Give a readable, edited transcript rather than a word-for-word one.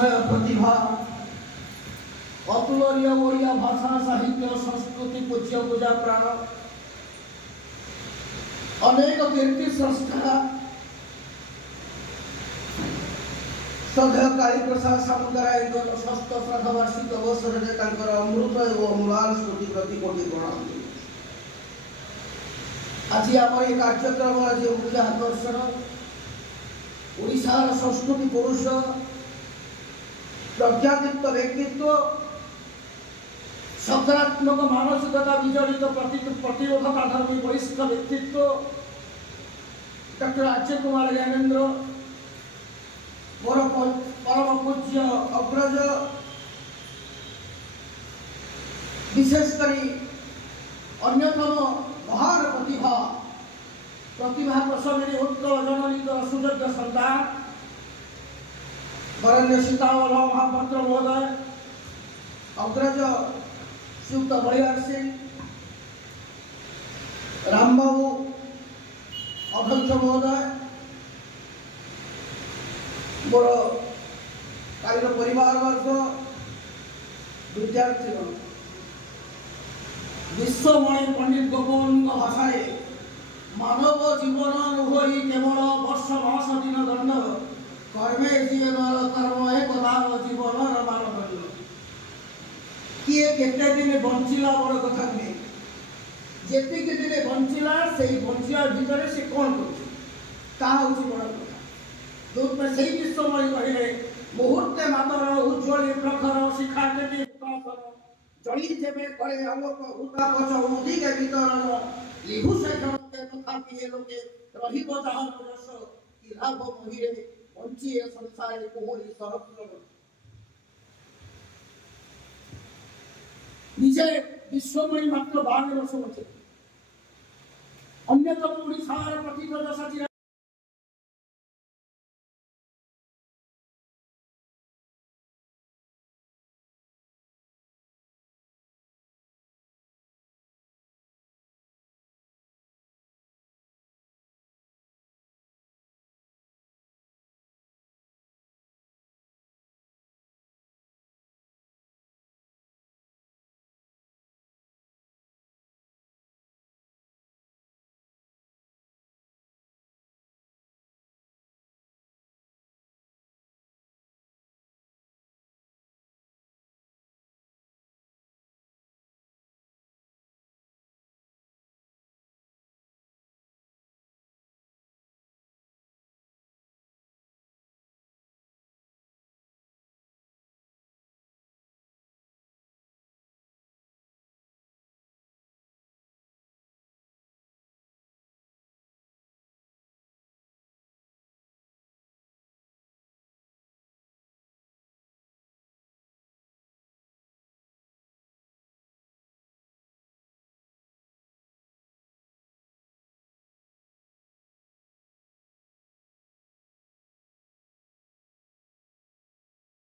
विषय प्रतिभा अतुलनीय ओडिया भाषा साहित्य संस्कृति पूज्य पूजा प्राण अनेक कीर्ति संस्था श्रद्धेय कालीप्रसाद सामुदाय षष्ठ श्राद्धवार्षिक अवसर में अमृत और अमूलाल स्मृति प्रति कोटि प्रणाम। आज आम ये कार्यक्रम जो मुख्य आकर्षण ओडिशार संस्कृति पुरुष प्रज्ञादीप्त व्यक्तित्व सकारात्मक मानसिकता विजड़ित प्रतिरोधता धर्मी वरिष्ठ व्यक्तित्व डॉक्टर अजय कुमार ज्ञानेन्द्र परम पूज्य अग्रज विशेषकर अन्यतम महान प्रतिभा प्रसंगी उत्कल जननीत सुयोग्य संतान वरण्य सीतावल महापात्र महोदय अग्रज श्रीयुक्त बलिहार सिंह रामबाबू अध्यक्ष महोदय मोर कार्य परिवार वर्ग विद्यार्थी विश्वमणि पंडित गोपबंधु भाषा मानव जीवन नुहई केवल वर्ष मास दिन दंड कर्मे जीवन कर्म एकदार जीवन मानदंड किए केते दिन बंचिला बड़ कथा नहीं जेति के दिन बंचिला सेही बंचिया भीतर से कौन कर बड़ कथा जो से विश्वमणि कहे मुहूर्ते मातर उज्ज्वल प्रखर शिखा के जड़ी जेबे करे अलोक उतापच उदी के वितरण लिहु से जनते तथा किए लोके रहिब जहां रस कि लाभ महिरे बंची ए संसार कोहली सहस्र निजे विश्वमणि मात्र 52 वर्ष बचे अन्यतम ओडिशार प्रथित दशाची